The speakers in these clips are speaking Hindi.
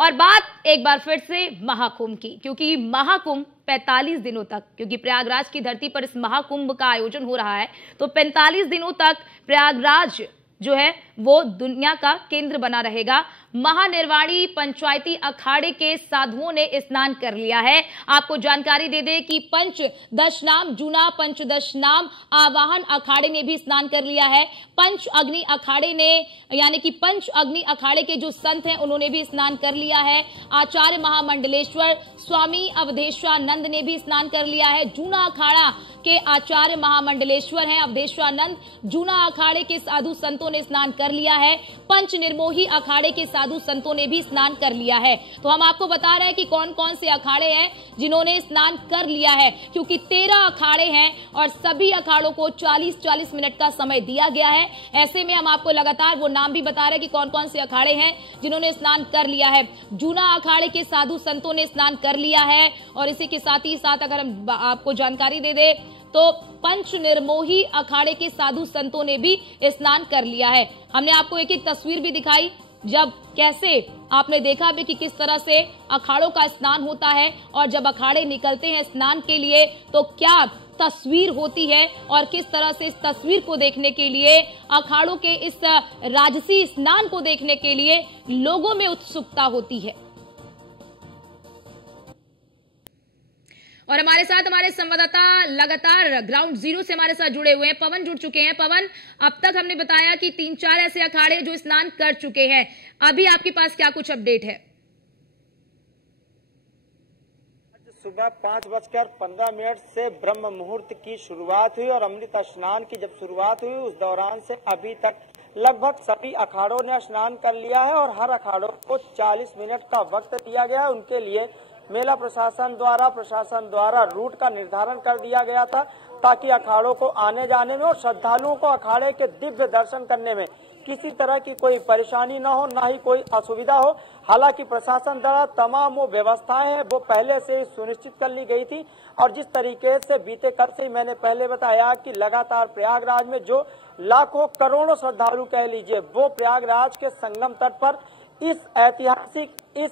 और बात एक बार फिर से महाकुंभ की, क्योंकि महाकुंभ 45 दिनों तक, क्योंकि प्रयागराज की धरती पर इस महाकुंभ का आयोजन हो रहा है, तो 45 दिनों तक प्रयागराज जो है वो दुनिया का केंद्र बना रहेगा। महानिर्वाणी पंचायती अखाड़े के साधुओं ने स्नान कर लिया है। आपको जानकारी दे दें कि पंचदशनाम जूना पंचदशनाम आवाहन अखाड़े ने भी स्नान कर लिया है। पंच अग्नि अखाड़े ने, यानी कि पंच अग्नि अखाड़े के जो संत हैं उन्होंने भी स्नान कर लिया है। आचार्य महामंडलेश्वर स्वामी अवधेशानंद ने भी स्नान कर लिया है। जूना अखाड़ा के आचार्य महामंडलेश्वर हैं अवधेशानंद। जूना अखाड़े के साधु संतों ने स्नान कर लिया है। पंच निर्मोही अखाड़े के साधु संतों ने भी स्नान कर लिया है। तो हम आपको बता रहे हैं कि कौन कौन से अखाड़े हैं जिन्होंने स्नान कर लिया है, क्योंकि 13 अखाड़े हैं और सभी अखाड़ों को 40-40 मिनट का समय दिया गया है। ऐसे में हम आपको लगातार वो नाम भी बता रहे हैं कि कौन कौन से अखाड़े हैं जिन्होंने स्नान कर लिया है। जूना अखाड़े के साधु संतों ने स्नान कर लिया है और इसी के साथ ही साथ अगर हम आपको जानकारी दे दें तो पंच निर्मोही अखाड़े के साधु संतों ने भी स्नान कर लिया है। हमने आपको एक एक तस्वीर भी दिखाई, जब कैसे आपने देखा भी कि किस तरह से अखाड़ों का स्नान होता है और जब अखाड़े निकलते हैं स्नान के लिए तो क्या तस्वीर होती है और किस तरह से इस तस्वीर को देखने के लिए, अखाड़ों के इस राजसी स्नान को देखने के लिए लोगों में उत्सुकता होती है। और हमारे साथ हमारे संवाददाता लगातार ग्राउंड जीरो से हमारे साथ जुड़े हुए हैं, पवन जुड़ चुके हैं। पवन, अब तक हमने बताया कि 3-4 ऐसे अखाड़े जो स्नान कर चुके हैं, अभी आपके पास क्या कुछ अपडेट है? सुबह 5:15 से ब्रह्म मुहूर्त की शुरुआत हुई और अमृत स्नान की जब शुरुआत हुई उस दौरान से अभी तक लगभग सभी अखाड़ों ने स्नान कर लिया है और हर अखाड़ों को 40 मिनट का वक्त दिया गया है। उनके लिए मेला प्रशासन द्वारा रूट का निर्धारण कर दिया गया था ताकि अखाड़ों को आने जाने में और श्रद्धालुओं को अखाड़े के दिव्य दर्शन करने में किसी तरह की कोई परेशानी न हो, ना ही कोई असुविधा हो। हालांकि प्रशासन द्वारा तमाम वो व्यवस्थाएं हैं वो पहले से सुनिश्चित कर ली गई थी और जिस तरीके से बीते कल से मैंने पहले बताया कि लगातार प्रयागराज में जो लाखों करोड़ों श्रद्धालु कह लीजिए वो प्रयागराज के संगम तट पर इस ऐतिहासिक, इस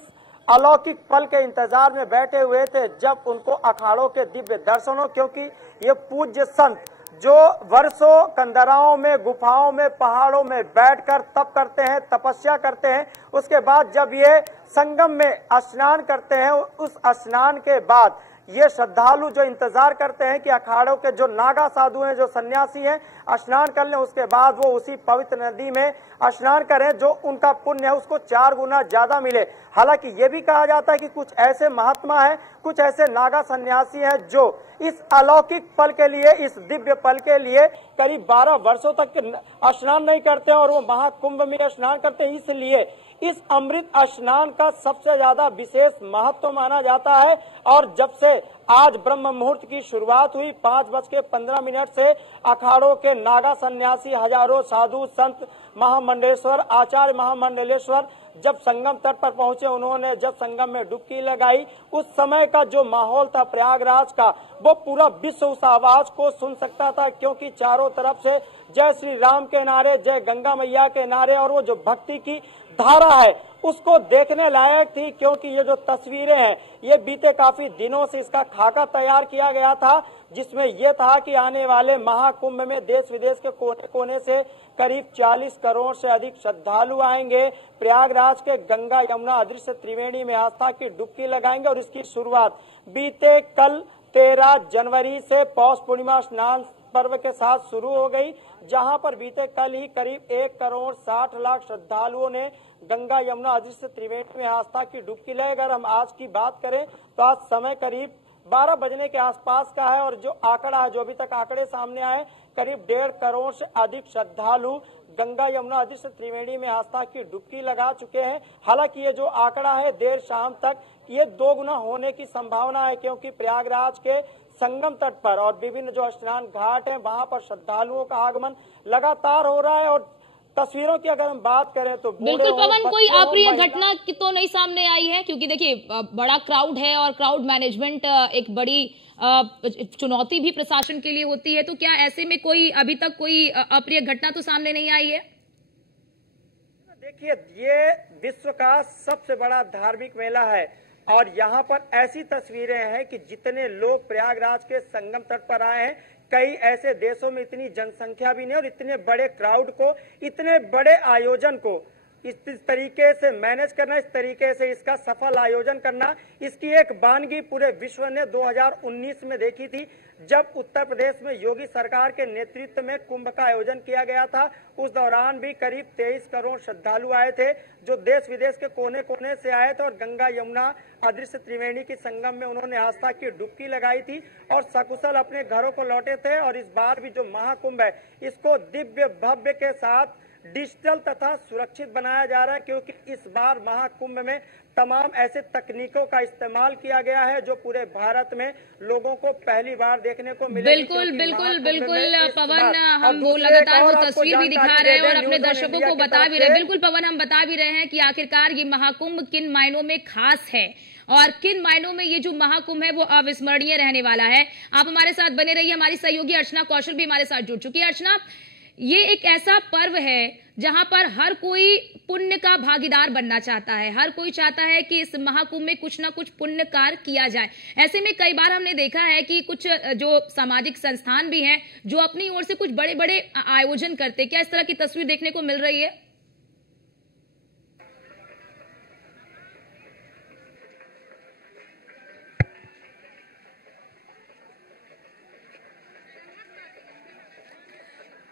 अलौकिक पल के इंतजार में बैठे हुए थे जब उनको अखाड़ों के दिव्य दर्शनों, क्योंकि ये पूज्य संत जो वर्षों कंदराओं में, गुफाओं में, पहाड़ों में बैठकर तप करते हैं, तपस्या करते हैं, उसके बाद जब ये संगम में स्नान करते हैं, उस स्नान के बाद ये श्रद्धालु जो इंतजार करते हैं कि अखाड़ों के जो नागा साधु हैं, जो सन्यासी हैं, स्नान कर लें, उसके बाद वो उसी पवित्र नदी में स्नान करें, जो उनका पुण्य है उसको 4 गुना ज्यादा मिले। हालांकि ये भी कहा जाता है कि कुछ ऐसे महात्मा हैं, कुछ ऐसे नागा सन्यासी हैं जो इस अलौकिक पल के लिए, इस दिव्य पल के लिए करीब 12 वर्षों तक स्नान नहीं करते और वो महाकुंभ में स्नान करते हैं। इसलिए इस अमृत स्नान का सबसे ज्यादा विशेष महत्व माना जाता है और जब से आज ब्रह्म मुहूर्त की शुरुआत हुई 5:15 से अखाड़ों के नागा सन्यासी, हजारों साधु संत, महामंडलेश्वर, आचार्य महामंडलेश्वर जब संगम तट पर पहुंचे, उन्होंने जब संगम में डुबकी लगाई, उस समय का जो माहौल था प्रयागराज का वो पूरा विश्व उस आवाज को सुन सकता था, क्योंकि चारों तरफ से जय श्री राम के नारे, जय गंगा मैया के नारे और वो जो भक्ति की धारा है उसको देखने लायक थी। क्योंकि ये जो तस्वीरें हैं ये बीते काफी दिनों से इसका खाका तैयार किया गया था, जिसमें यह था कि आने वाले महाकुंभ में देश विदेश के कोने कोने से करीब 40 करोड़ से अधिक श्रद्धालु आएंगे, प्रयागराज के गंगा यमुना अदृश्य त्रिवेणी में आस्था की डुबकी लगाएंगे और इसकी शुरुआत बीते कल 13 जनवरी से पौष पूर्णिमा स्नान पर्व के साथ शुरू हो गई, जहां पर बीते कल ही करीब 1,60,00,000 श्रद्धालुओं ने गंगा यमुना अदृश्य त्रिवेणी में आस्था की डुबकी लगाई। अगर हम आज की बात करें तो आज समय करीब 12 बजने के आसपास का है और जो आंकड़ा है, जो अभी तक आंकड़े सामने आए, करीब 1.5 करोड़ से अधिक श्रद्धालु गंगा यमुना अदृश्य त्रिवेणी में आस्था की डुबकी लगा चुके हैं। हालांकि ये जो आंकड़ा है देर शाम तक ये 2 गुना होने की संभावना है, क्योंकि प्रयागराज के संगम तट पर और विभिन्न जो स्नान घाट हैं वहां पर श्रद्धालुओं का आगमन लगातार हो रहा है। और तस्वीरों की अगर हम बात करें तो बिल्कुल पवन, कोई अप्रिय घटना की तो नहीं सामने आई है, क्योंकि देखिए बड़ा क्राउड है और क्राउड मैनेजमेंट एक बड़ी चुनौती भी प्रशासन के लिए होती है। तो क्या ऐसे में कोई अभी तक कोई अप्रिय घटना तो सामने नहीं आई है? देखिए, ये विश्व का सबसे बड़ा धार्मिक मेला है और यहाँ पर ऐसी तस्वीरें हैं कि जितने लोग प्रयागराज के संगम तट पर आए हैं, कई ऐसे देशों में इतनी जनसंख्या भी नहीं और इतने बड़े क्राउड को, इतने बड़े आयोजन को इस तरीके से मैनेज करना, इस तरीके से इसका सफल आयोजन करना, इसकी एक वानगी पूरे विश्व ने 2019 में देखी थी, जब उत्तर प्रदेश में योगी सरकार के नेतृत्व में कुंभ का आयोजन किया गया था। उस दौरान भी करीब 23 करोड़ श्रद्धालु आए थे, जो देश विदेश के कोने कोने से आए थे और गंगा यमुना अदृश्य त्रिवेणी की संगम में उन्होंने आस्था की डुबकी लगाई थी और सकुशल अपने घरों को लौटे थे। और इस बार भी जो महाकुंभ है, इसको दिव्य भव्य के साथ डिजिटल तथा सुरक्षित बनाया जा रहा है, क्योंकि इस बार महाकुंभ में तमाम ऐसे तकनीकों का इस्तेमाल किया गया है जो पूरे भारत में लोगों को पहली बार देखने को मिले। बिल्कुल बिल्कुल बिल्कुल पवन, हम वो लगातार वो तस्वीर भी दिखा रहे हैं और अपने दर्शकों को बता भी रहे हैं। बिल्कुल पवन, हम बता भी रहे हैं कि आखिरकार ये महाकुंभ किन मायनों में खास है और किन मायनों में ये जो महाकुंभ है वो अविस्मरणीय रहने वाला है। आप हमारे साथ बने रहिए। हमारी सहयोगी अर्चना कौशल भी हमारे साथ जुड़ चुकी है। अर्चना, ये एक ऐसा पर्व है जहां पर हर कोई पुण्य का भागीदार बनना चाहता है, हर कोई चाहता है कि इस महाकुंभ में कुछ ना कुछ पुण्य कार्य किया जाए। ऐसे में कई बार हमने देखा है कि कुछ जो सामाजिक संस्थान भी हैं जो अपनी ओर से कुछ बड़े बड़े आयोजन करते हैं। क्या इस तरह की तस्वीर देखने को मिल रही है?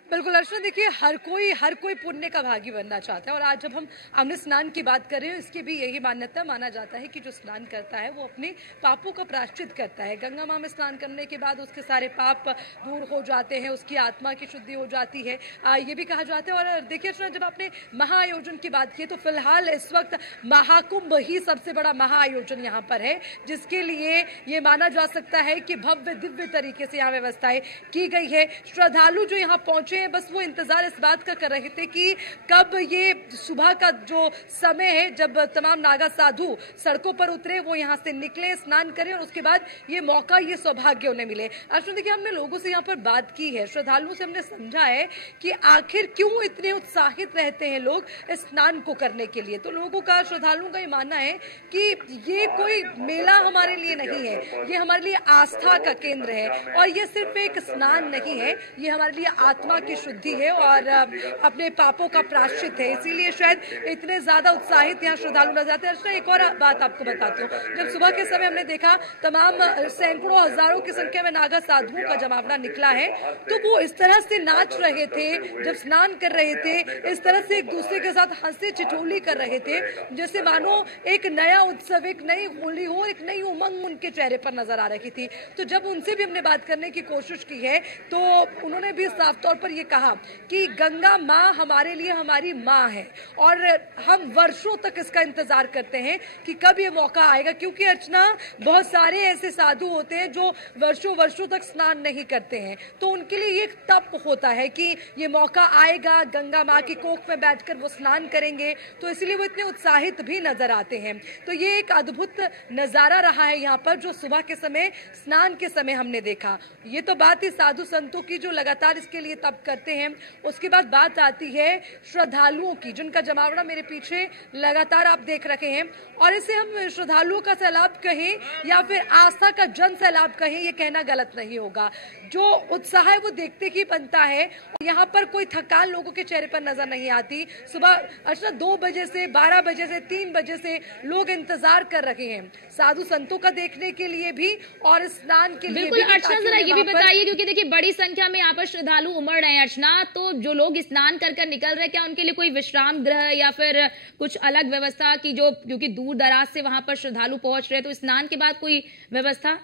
बिल्कुल अर्चना, देखिए हर कोई पुण्य का भागी बनना चाहता है और आज जब हम अमृत स्नान की बात कर रहे हैं, इसकी भी यही मान्यता माना जाता है कि जो स्नान करता है वो अपने पापों का प्रायश्चित करता है। गंगा मां में स्नान करने के बाद उसके सारे पाप दूर हो जाते हैं, उसकी आत्मा की शुद्धि हो जाती है, ये भी कहा जाता है। और देखिए अर्चना, जब आपने महाआयोजन की बात की तो फिलहाल इस वक्त महाकुंभ ही सबसे बड़ा महाआयोजन यहाँ पर है, जिसके लिए ये माना जा सकता है कि भव्य दिव्य तरीके से यहाँ व्यवस्थाएं की गई है। श्रद्धालु जो यहाँ पहुंचे बस वो इंतजार इस बात का कर रहे थे कि कब ये सुबह का जो समय है जब तमाम नागा साधु सड़कों पर उतरे, वो यहाँ से निकले, स्नान करें और उसके बाद ये मौका, ये सौभाग्य उन्हें मिले। अर्जुन, देखिए हमने लोगों से यहाँ पर बात की है, श्रद्धालुओं से हमने समझा है कि आखिर क्यों इतने उत्साहित रहते हैं लोग इस स्नान को करने के लिए। तो लोगों का, श्रद्धालुओं का ये मानना है कि ये कोई मेला हमारे लिए नहीं है, ये हमारे लिए आस्था का केंद्र है और ये सिर्फ एक स्नान नहीं है, ये हमारे लिए आत्मा की शुद्धि है और अपने पापों का प्रायश्चित है। इसीलिए शायद इतने ज्यादा उत्साहित यहाँ श्रद्धालु नजर आते हैं। अर्चना, एक और बात आपको बताती हूँ, जब सुबह के समय हमने देखा तमाम सैकड़ों हजारों की संख्या में नागा साधुओं का जमावड़ा निकला है, तो वो इस तरह से नाच रहे थे जब स्नान कर रहे थे, इस तरह से एक दूसरे के साथ हंसी ठिठोली कर रहे थे, जैसे मानो एक नया उत्सव, एक नई होली हो, एक नई उमंग उनके चेहरे पर नजर आ रही थी। तो जब उनसे भी हमने बात करने की कोशिश की है तो उन्होंने भी साफ तौर पर ये कहा कि गंगा माँ हमारे लिए हमारी माँ है और हम वर्षों तक इसका इंतजार करते हैं कि कब ये मौका आएगा, क्योंकि अर्चना बहुत सारे ऐसे साधु होते हैं जो वर्षों वर्षों तक स्नान नहीं करते हैं, तो उनके लिए ये तप होता है कि ये मौका आएगा, गंगा माँ की कोख में बैठकर वो स्नान करेंगे, तो इसलिए वो इतने उत्साहित भी नजर आते हैं। तो ये एक अद्भुत नजारा रहा है यहाँ पर जो सुबह के समय, स्नान के समय हमने देखा। ये तो बात ही साधु संतों की जो लगातार इसके लिए तप करते हैं। उसके बाद बात आती है श्रद्धालुओं की, जिनका जमावड़ा मेरे पीछे लगातार आप देख रहे हैं, और इसे हम श्रद्धालुओं का सैलाब कहें या फिर आस्था का जन सैलाब कहें, ये कहना गलत नहीं होगा। जो उत्साह है वो देखते ही बनता है। यहाँ पर कोई थकान लोगों के चेहरे पर नजर नहीं आती। सुबह अर्चना 2 बजे से 12 बजे से 3 बजे से लोग इंतजार कर रहे हैं साधु संतों का देखने के लिए भी और स्नान के लिए। बिल्कुल अर्चना, जरा ये भी बताइए, क्योंकि देखिए बड़ी संख्या में यहाँ पर श्रद्धालु उमड़ रहे हैं अर्चना, तो जो लोग स्नान कर निकल रहे हैं, क्या उनके लिए कोई विश्राम गृह या फिर कुछ अलग व्यवस्था की, जो क्योंकि दूर दराज से वहां पर श्रद्धालु पहुंच रहे हैं, तो स्नान के बाद कोई व्यवस्था?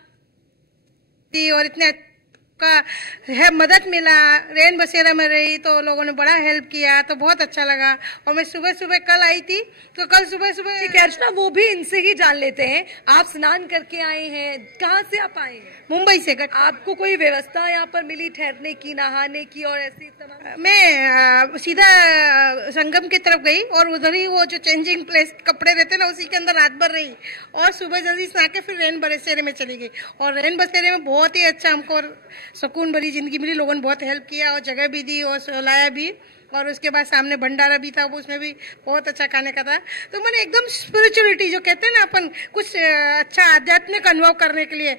और इतने का है मदद मिला, रेन बसेरा में रही तो लोगों ने बड़ा हेल्प किया, तो बहुत अच्छा लगा। और मैं सुबह सुबह कल आई थी, तो कल सुबह सुबह अर्चना वो भी इनसे ही जान लेते हैं। आप स्नान करके आए हैं, कहाँ से आप आए हैं? मुंबई से। आपको कोई व्यवस्था यहाँ पर मिली ठहरने की, नहाने की और ऐसी तमाम? मैं सीधा संगम की तरफ गई और उधर ही वो जो चेंजिंग प्लेस कपड़े रहते ना, उसी के अंदर रात भर रही और सुबह जल्दी से आके फिर रेन बसेरे में चली गई। और रेन बसेरे में बहुत ही अच्छा हमको सुकून भरी जिंदगी मिली, लोगों ने बहुत हेल्प किया और जगह भी दी और सुलाया भी, और उसके बाद सामने भंडारा भी था, वो उसमें भी बहुत अच्छा खाने का था। तो मैंने एकदम स्पिरिचुअलिटी जो कहते हैं ना अपन, कुछ अच्छा आध्यात्मिक अनुभव करने के लिए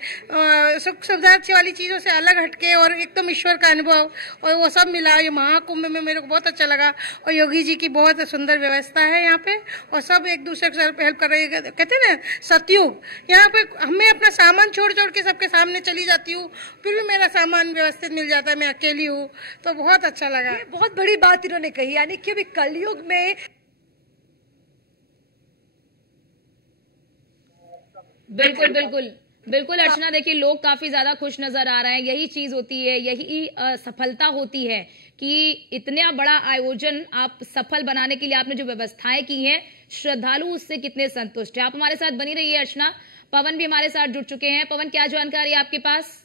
सुख सुविधा वाली चीज़ों से अलग हटके और एकदम ईश्वर का अनुभव और वो सब मिला। ये महाकुंभ में मेरे को बहुत अच्छा लगा और योगी जी की बहुत सुंदर व्यवस्था है यहाँ पे और सब एक दूसरे के साथ हेल्प कर रहे हैं। कहते हैं ना सतयुग, यहाँ पे हमें अपना सामान छोड़ छोड़ के सबके सामने चली जाती हूँ, फिर भी मेरा सामान व्यवस्थित मिल जाता है, मैं अकेली हूँ, तो बहुत अच्छा लगा। ये बहुत बड़ी बात इन्होंने कही, यानी कि अभी कलयुग में बिल्कुल बिल्कुल बिल्कुल अर्चना, देखिए लोग काफी ज्यादा खुश नजर आ रहे हैं। यही चीज होती है, यही सफलता होती है कि इतना बड़ा आयोजन आप सफल बनाने के लिए आपने जो व्यवस्थाएं की हैं, श्रद्धालु उससे कितने संतुष्ट है। आप हमारे साथ बनी रहिए अर्चना। पवन भी हमारे साथ जुड़ चुके हैं। पवन, क्या जानकारी है आपके पास?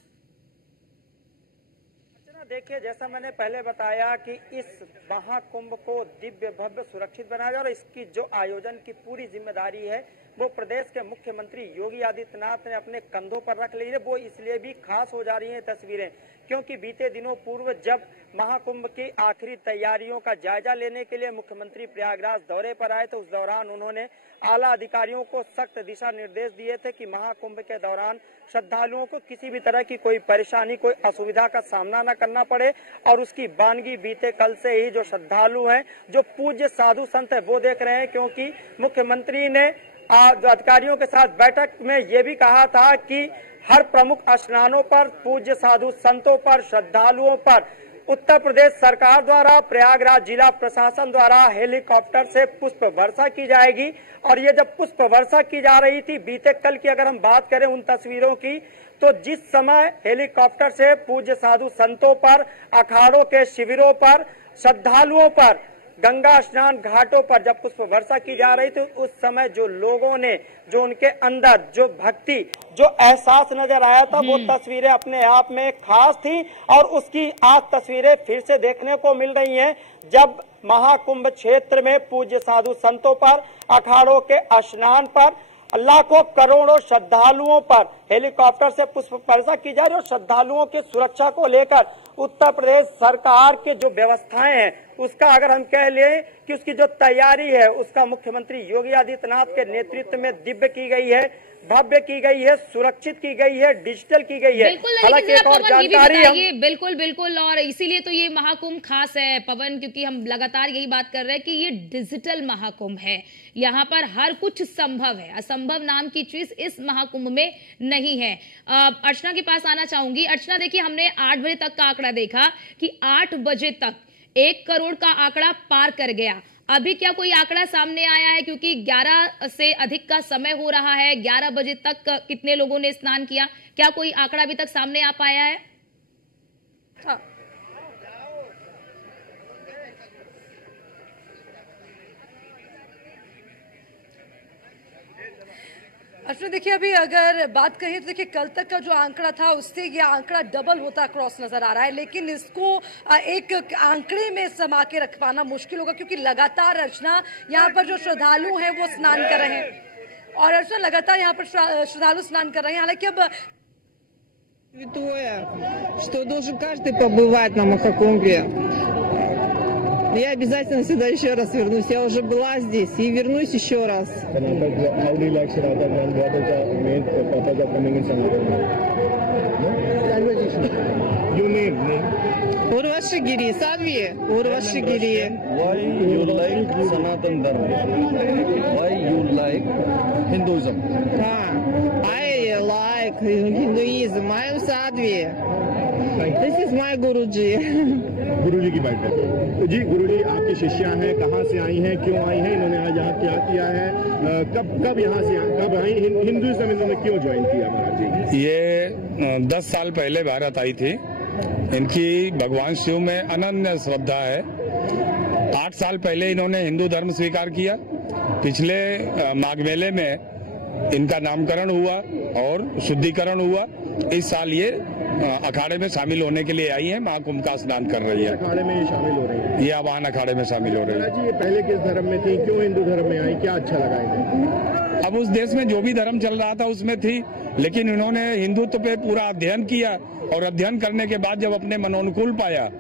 देखिए, जैसा मैंने पहले बताया कि इस महाकुंभ को दिव्य भव्य सुरक्षित बनाया जाए और इसकी जो आयोजन की पूरी जिम्मेदारी है वो प्रदेश के मुख्यमंत्री योगी आदित्यनाथ ने अपने कंधों पर रख ली है। वो इसलिए भी खास हो जा रही हैं तस्वीरें क्योंकि बीते दिनों पूर्व जब महाकुंभ की आखिरी तैयारियों का जायजा लेने के लिए मुख्यमंत्री प्रयागराज दौरे पर आए तो उस दौरान उन्होंने आला अधिकारियों को सख्त दिशा निर्देश दिए थे कि महाकुंभ के दौरान श्रद्धालुओं को किसी भी तरह की कोई परेशानी, कोई असुविधा का सामना न करना पड़े। और उसकी वानगी बीते कल से ही जो श्रद्धालु हैं, जो पूज्य साधु संत है, वो देख रहे हैं क्योंकि मुख्यमंत्री ने अधिकारियों के साथ बैठक में ये भी कहा था कि हर प्रमुख स्नानों पर, पूज्य साधु संतों पर, श्रद्धालुओं पर उत्तर प्रदेश सरकार द्वारा, प्रयागराज जिला प्रशासन द्वारा हेलीकॉप्टर से पुष्प वर्षा की जाएगी। और ये जब पुष्प वर्षा की जा रही थी बीते कल की अगर हम बात करें उन तस्वीरों की, तो जिस समय हेलीकॉप्टर से पूज्य साधु संतों पर, अखाड़ों के शिविरों पर, श्रद्धालुओं पर, गंगा स्नान घाटों पर जब पुष्प वर्षा की जा रही थी, उस समय जो लोगों ने, जो उनके अंदर जो भक्ति, जो एहसास नजर आया था, वो तस्वीरें अपने आप में खास थी। और उसकी आज तस्वीरें फिर से देखने को मिल रही हैं जब महाकुंभ क्षेत्र में पूज्य साधु संतों पर, अखाड़ों के स्नान पर, लाखों करोड़ों श्रद्धालुओं पर हेलीकॉप्टर से पुष्प वर्षा की जा रही है। और श्रद्धालुओं की सुरक्षा को लेकर उत्तर प्रदेश सरकार के जो व्यवस्थाएं हैं उसका अगर हम कह लें कि उसकी जो तैयारी है उसका मुख्यमंत्री योगी आदित्यनाथ के नेतृत्व में दिव्य की गई है, भव्य की गई है, सुरक्षित की गई है, डिजिटल की गई है। हालांकि एक और जानकारी बिल्कुल बिल्कुल, और इसीलिए तो ये महाकुंभ खास है पवन, क्योंकि हम लगातार यही बात कर रहे हैं कि ये डिजिटल महाकुंभ है। यहाँ पर हर कुछ संभव है, असंभव नाम की चीज इस महाकुंभ में नहीं है। अर्चना के पास आना चाहूंगी। अर्चना, देखिए हमने 8 बजे तक का आंकड़ा देखा कि 8 बजे तक 1 करोड़ का आंकड़ा पार कर गया। अभी क्या कोई आंकड़ा सामने आया है? क्योंकि 11 से अधिक का समय हो रहा है, 11 बजे तक कितने लोगों ने स्नान किया, क्या कोई आंकड़ा अभी तक सामने आ पाया है? हाँ। अच्छा, देखिए अभी अगर बात कहें तो देखिए कल तक का जो आंकड़ा था उससे ये आंकड़ा डबल होता क्रॉस नजर आ रहा है, लेकिन इसको एक आंकड़े में समा के रख पाना मुश्किल होगा क्योंकि लगातार अर्चना यहाँ पर जो श्रद्धालु हैं वो स्नान कर रहे हैं और अर्चना लगातार यहाँ पर श्रद्धालु स्नान कर रहे हैं। हालांकि अब что должен каждый побывать на Махакумбе. Я обязательно сюда еще раз вернусь. Я уже была здесь и вернусь еще раз. Urvashigiri, Sadhvi, Urvashigiri. Why you like Sanatan Dharma? Why you like Hinduism? I like Hinduism. I am Sadhvi. This is my Guruji. गुरुजी की बात है जी। गुरुजी आपकी शिष्या हैं, कहाँ से आई हैं, क्यों आई हैं, इन्होंने आज यहाँ क्या किया है, कब यहाँ से कब आई, हिंदुइज्म इन्होंने क्यों ज्वाइन किया महाराज जी? ये 10 साल पहले भारत आई थी। इनकी भगवान शिव में अनन्य श्रद्धा है। 8 साल पहले इन्होंने हिंदू धर्म स्वीकार किया। पिछले माघ मेले में इनका नामकरण हुआ और शुद्धिकरण हुआ। इस साल ये अखाड़े में शामिल होने के लिए आई है, महाकुंभ का स्नान कर रही है। अखाड़े में शामिल हो रही है, ये आवाहन अखाड़े में शामिल हो रही है। जी, ये पहले किस धर्म में थी, क्यों हिंदू धर्म में आई, क्या अच्छा लगा इन्हें? अब उस देश में जो भी धर्म चल रहा था उसमें थी, लेकिन इन्होंने हिंदुत्व पे पूरा अध्ययन किया और अध्ययन करने के बाद जब अपने मनोनुकूल पाया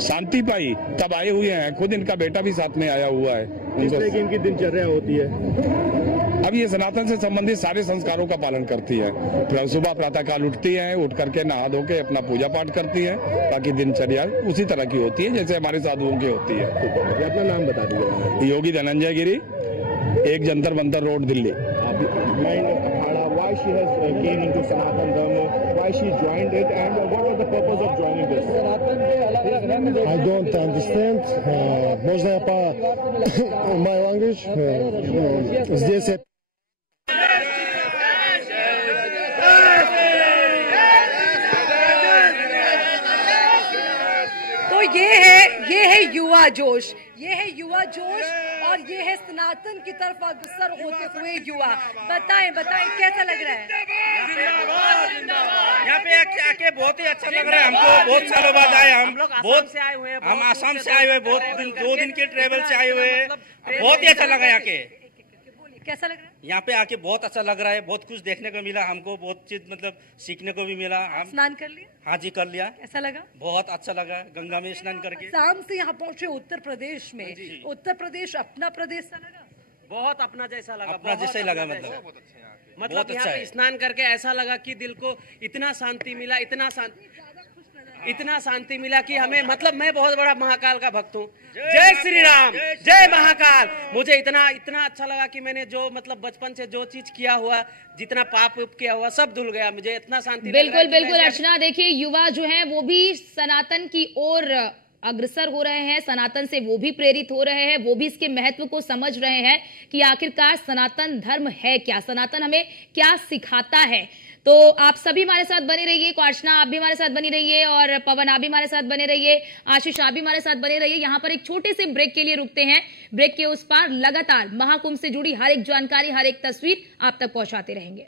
शांति पाई तब आए हुए हैं। खुद इनका बेटा भी साथ में आया हुआ है। इस तरह की इनकी दिनचर्या होती है। अब ये सनातन से संबंधित सारे संस्कारों का पालन करती है। सुबह प्रातःकाल उठती है, उठ करके नहा धो के अपना पूजा पाठ करती है। बाकी दिनचर्या उसी तरह की होती है जैसे हमारे साधुओं की होती है। अपना नाम बता दीजिए। योगी धनंजय गिरी, एक Jantar Mantar road, Delhi. Why she has came into Sanatan Dharma, why she joined it, and what was the purpose of joining this? I don't understand. Можно я по my language? Здесь तो ये है युवा जोश, ये है युवा जोश और ये है सनातन की तरफ अग्रसर होते हुए युवा। बताएं कैसा लग रहा है? यहाँ पे आके बहुत ही अच्छा लग रहा है हमको। बहुत सालों बाद आए हम लोग, हम आसाम से आए हुए, बहुत 2 दिन के ट्रेवल से आए हुए हैं। बहुत ही अच्छा लगा यहाँ के। कैसा लग रहा है? यहाँ पे आके बहुत अच्छा लग रहा है। बहुत कुछ देखने को मिला हमको, बहुत चीज मतलब सीखने को भी मिला। हम स्नान कर लिया? हाँ जी, कर लिया। कैसा लगा? बहुत अच्छा लगा गंगा में स्नान करके। आसाम से यहाँ पहुँचे उत्तर प्रदेश में। उत्तर प्रदेश अपना प्रदेश सा लगा? बहुत अपना जैसा लगा, अपना जैसा ही लगा। मतलब यहाँ पे स्नान करके ऐसा लगा कि दिल को इतना शांति मिला, इतना शांति मिला कि हमें, मतलब मैं बहुत बड़ा महाकाल का भक्त हूँ। जय श्री राम, जय महाकाल। मुझे इतना अच्छा लगा कि मैंने जो मतलब बचपन से जो चीज किया हुआ, जितना पाप किया हुआ सब धुल गया। मुझे इतना शांति। बिल्कुल अर्चना, देखिए युवा जो है वो भी सनातन की ओर अग्रसर हो रहे हैं, सनातन से वो भी प्रेरित हो रहे हैं, वो भी इसके महत्व को समझ रहे हैं कि आखिरकार सनातन धर्म है क्या, सनातन हमें क्या सिखाता है। तो आप सभी हमारे साथ बने रहिए। अर्चना आप भी हमारे साथ बनी रहिए और पवन आप भी हमारे साथ बने रहिए, आशीष आप भी हमारे साथ बने रहिए। यहाँ पर एक छोटे से ब्रेक के लिए रुकते हैं। ब्रेक के उस पार लगातार महाकुंभ से जुड़ी हर एक जानकारी, हर एक तस्वीर आप तक पहुंचाते रहेंगे।